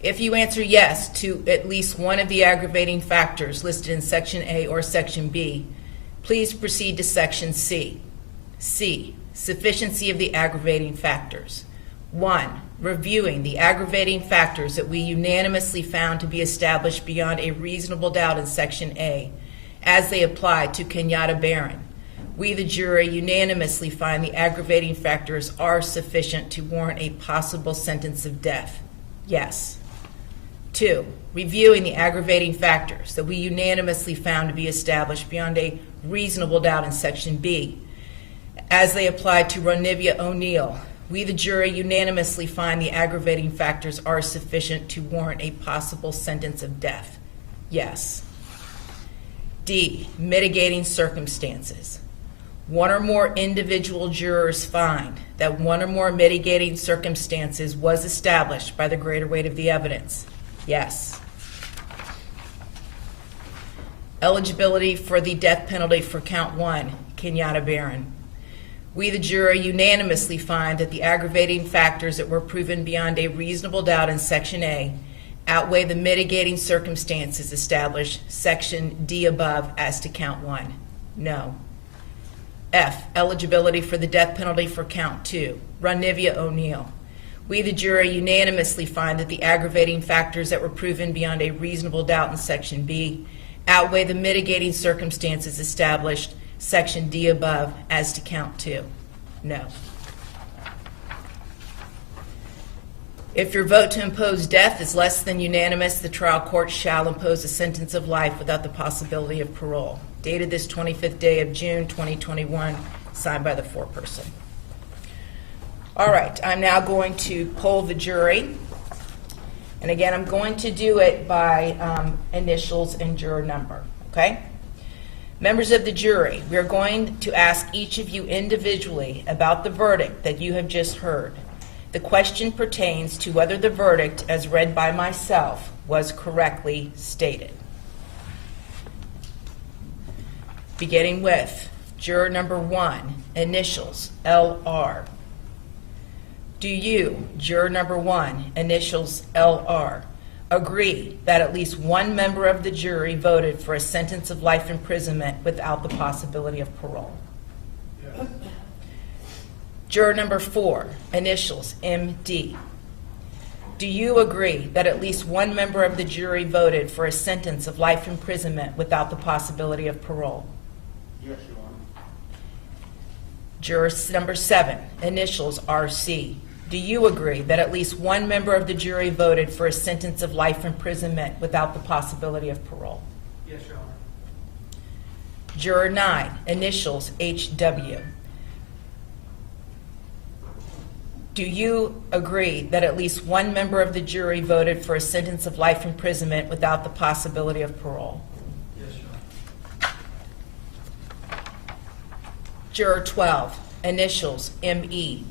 If you answer yes to at least one of the aggravating factors listed in Section A or Section B, please proceed to Section C. C, sufficiency of the aggravating factors. 1, reviewing the aggravating factors that we unanimously found to be established beyond a reasonable doubt in Section A, as they apply to Kenyatta Barron. We, the jury, unanimously find the aggravating factors are sufficient to warrant a possible sentence of death. Yes. 2, reviewing the aggravating factors that we unanimously found to be established beyond a reasonable doubt in Section B, as they apply to Ronnie Oneal. We, the jury, unanimously find the aggravating factors are sufficient to warrant a possible sentence of death. Yes. D, mitigating circumstances. One or more individual jurors find that one or more mitigating circumstances was established by the greater weight of the evidence. Yes. Eligibility for the death penalty for count 1, Kenyatta Barron. We, the jury, unanimously find that the aggravating factors that were proven beyond a reasonable doubt in Section A outweigh the mitigating circumstances established Section D above as to count 1. No. F, eligibility for the death penalty for count 2, Ronnie Oneal. We, the jury, unanimously find that the aggravating factors that were proven beyond a reasonable doubt in Section B outweigh the mitigating circumstances established Section D above as to count 2. No. If your vote to impose death is less than unanimous, the trial court shall impose a sentence of life without the possibility of parole. Dated this 25th day of June, 2021, signed by the foreperson. All right, I'm now going to poll the jury. And again, I'm going to do it by initials and juror number, okay? Members of the jury, we are going to ask each of you individually about the verdict that you have just heard. The question pertains to whether the verdict, as read by myself, was correctly stated. Beginning with juror number 1, initials LR. Do you, juror number 1, initials LR, agree that at least one member of the jury voted for a sentence of life imprisonment without the possibility of parole? Yes. Juror number 4, initials MD. Do you agree that at least one member of the jury voted for a sentence of life imprisonment without the possibility of parole? Yes, Your Honor. Juror number 7, initials RC. Do you agree that at least one member of the jury voted for a sentence of life imprisonment without the possibility of parole? Yes, Your Honor. Juror 9, initials HW. Do you agree that at least one member of the jury voted for a sentence of life imprisonment without the possibility of parole? Yes, Your Honor. Juror 12, initials ME.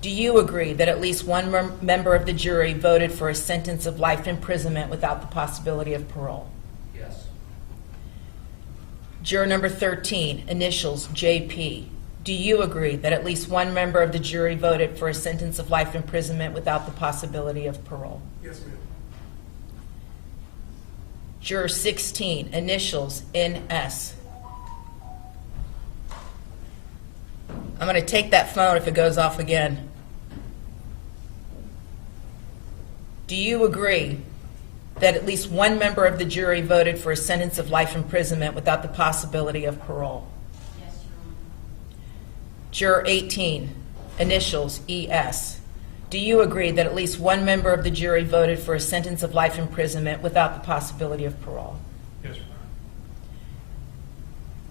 Do you agree that at least one member of the jury voted for a sentence of life imprisonment without the possibility of parole? Yes. Juror number 13, initials JP. Do you agree that at least one member of the jury voted for a sentence of life imprisonment without the possibility of parole? Yes, ma'am. Juror 16, initials NS. I'm going to take that phone if it goes off again. Do you agree that at least one member of the jury voted for a sentence of life imprisonment without the possibility of parole? Yes, Juror Your Honor. 18, initials ES. Do you agree that at least one member of the jury voted for a sentence of life imprisonment without the possibility of parole? Yes, Your Honor.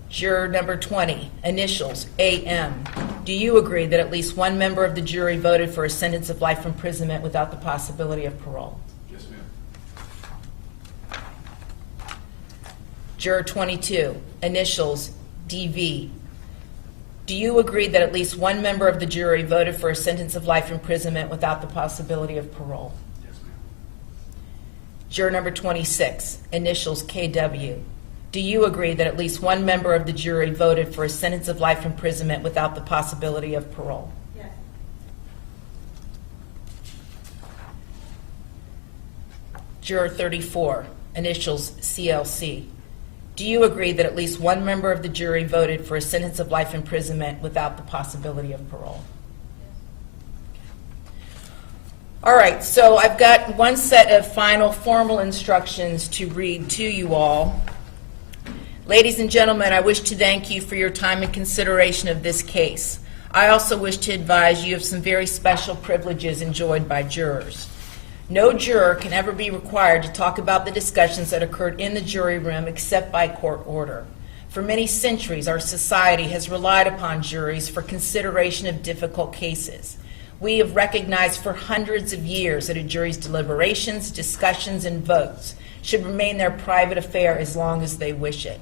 Juror number 20, initials AM. Do you agree that at least one member of the jury voted for a sentence of life imprisonment without the possibility of parole? Yes, ma'am. Juror 22, initials DV. Do you agree that at least one member of the jury voted for a sentence of life imprisonment without the possibility of parole? Yes, ma'am. Juror number 26, initials KW. Do you agree that at least one member of the jury voted for a sentence of life imprisonment without the possibility of parole? Yes. Juror 34, initials CLC. Do you agree that at least one member of the jury voted for a sentence of life imprisonment without the possibility of parole? All right, so I've got one set of final formal instructions to read to you all. Ladies and gentlemen, I wish to thank you for your time and consideration of this case. I also wish to advise you of some very special privileges enjoyed by jurors. No juror can ever be required to talk about the discussions that occurred in the jury room except by court order. For many centuries, our society has relied upon juries for consideration of difficult cases. We have recognized for hundreds of years that a jury's deliberations, discussions, and votes should remain their private affair as long as they wish it.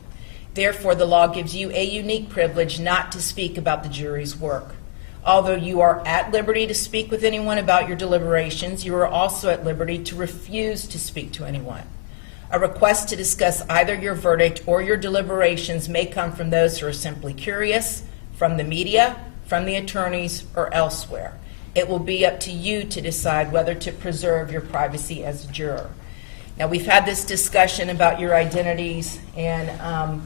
Therefore, the law gives you a unique privilege not to speak about the jury's work. Although you are at liberty to speak with anyone about your deliberations, you are also at liberty to refuse to speak to anyone. A request to discuss either your verdict or your deliberations may come from those who are simply curious, from the media, from the attorneys, or elsewhere. It will be up to you to decide whether to preserve your privacy as a juror. Now, we've had this discussion about your identities, and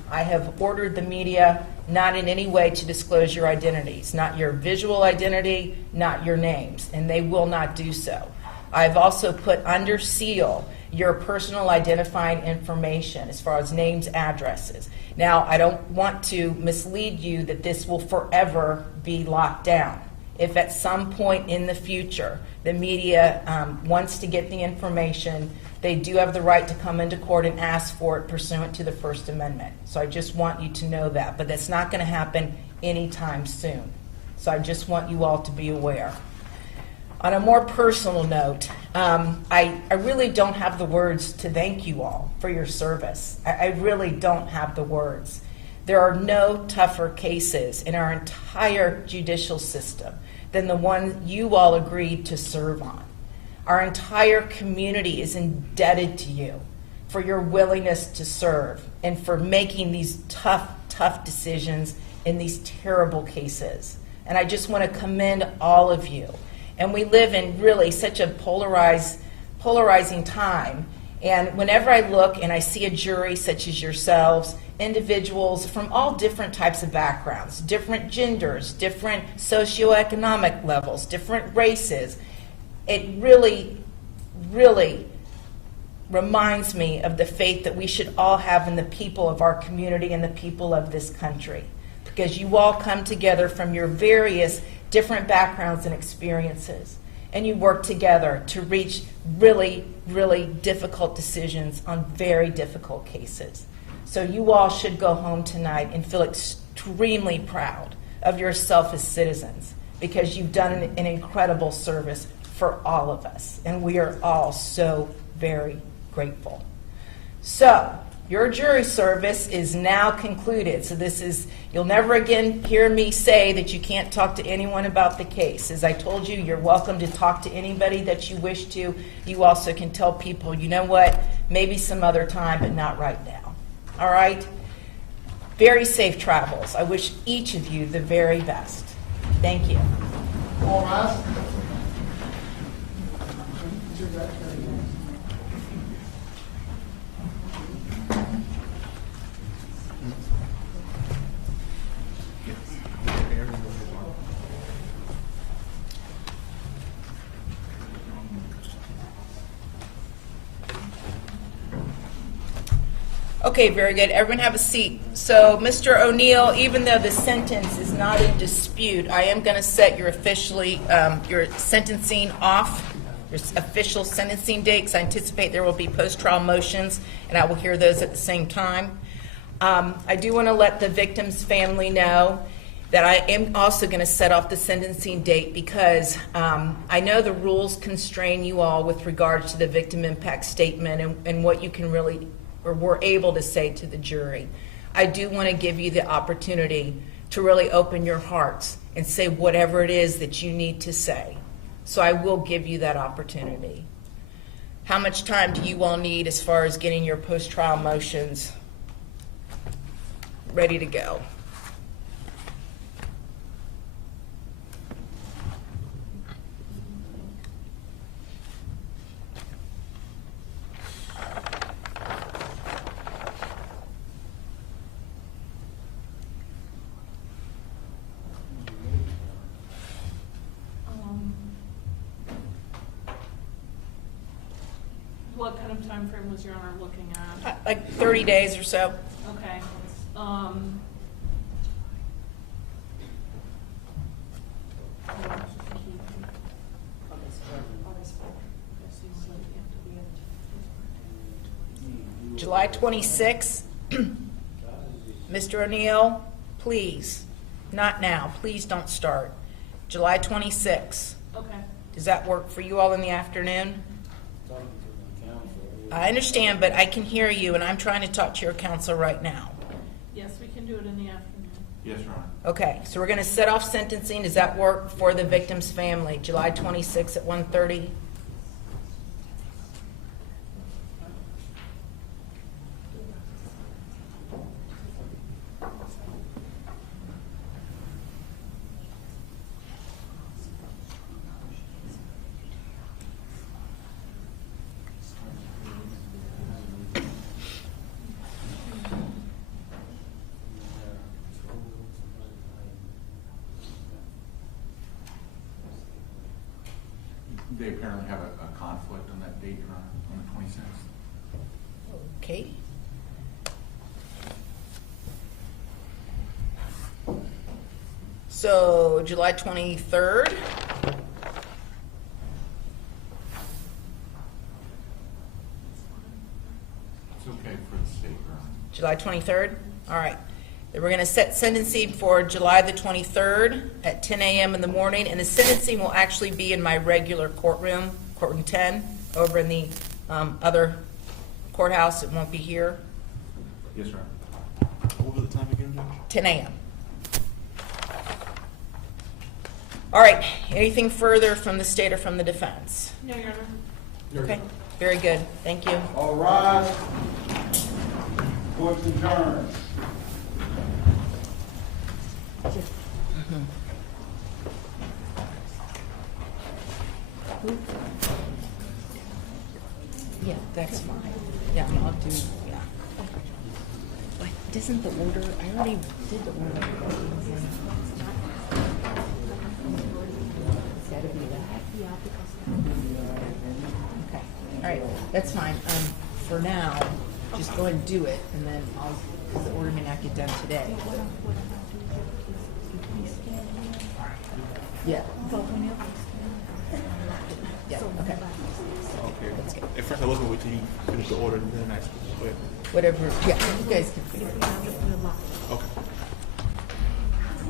I have ordered the media not in any way to disclose your identities, not your visual identity, not your names, and they will not do so. I've also put under seal your personal identifying information as far as names, addresses. Now, I don't want to mislead you that this will forever be locked down. If at some point in the future the media wants to get the information, they do have the right to come into court and ask for it pursuant to the First Amendment. So I just want you to know that. But that's not going to happen anytime soon. So I just want you all to be aware. On a more personal note, I really don't have the words to thank you all for your service. I really don't have the words. There are no tougher cases in our entire judicial system than the one you all agreed to serve on. Our entire community is indebted to you for your willingness to serve and for making these tough decisions in these terrible cases. And I just want to commend all of you. And we live in really such a polarizing time. And whenever I look and I see a jury such as yourselves, individuals from all different types of backgrounds, different genders, different socioeconomic levels, different races, it really, really reminds me of the faith that we should all have in the people of our community and the people of this country. Because you all come together from your various different backgrounds and experiences, and you work together to reach really, really difficult decisions on very difficult cases. So you all should go home tonight and feel extremely proud of yourself as citizens, because you've done an incredible service for all of us, and we are all so very grateful. So, your jury service is now concluded. So you'll never again hear me say that you can't talk to anyone about the case. As I told you, you're welcome to talk to anybody that you wish to. You also can tell people, you know what, maybe some other time, but not right now. All right? Very safe travels. I wish each of you the very best. Thank you. All rise. Okay, very good. Everyone have a seat. So, Mr. O'Neal, even though the sentence is not in dispute, I am going to set your your sentencing off, your official sentencing date, because I anticipate there will be post-trial motions, and I will hear those at the same time. I do want to let the victim's family know that I am also going to set off the sentencing date because I know the rules constrain you all with regards to the victim impact statement and what you can really or were able to say to the jury. I do want to give you the opportunity to really open your hearts and say whatever it is that you need to say. So I will give you that opportunity. How much time do you all need as far as getting your post-trial motions ready to go? what kind of time frame was Your Honor looking at? Like 30 days or so. Okay. July 26th. Mr. O'Neill, please, not now, please don't start. July 26th. Okay. Does that work for you all in the afternoon? I understand, but I can hear you, and I'm trying to talk to your counsel right now. Yes, we can do it in the afternoon. Yes, Your Honor. Okay, so we're going to set off sentencing. Does that work for the victim's family? July 26th at 1:30? They apparently have a conflict on that date, Your Honor, on the 26th. Okay. So, July 23rd? It's okay for the state, Your Honor. July 23rd? All right. Then we're going to set sentencing for July the 23rd at 10 a.m. in the morning, and the sentencing will actually be in my regular courtroom, courtroom 10, over in the other courthouse. It won't be here. Yes, Your Honor. What was the time again, Judge? 10 a.m. All right. Anything further from the state or from the defense? No, Your Honor. Okay. Very good. Thank you. All rise. Court's adjourned. Yeah, that's fine. Yeah, I'll do, yeah. But doesn't the order, I already did the order. It's gotta be that. Okay, all right, that's fine. For now, just go ahead and do it, and then I'll, because the order may not get done today. Yeah. Yeah, okay. Okay. At first I was gonna wait till you finish the order and then I. Whatever, yeah, you guys can figure it out.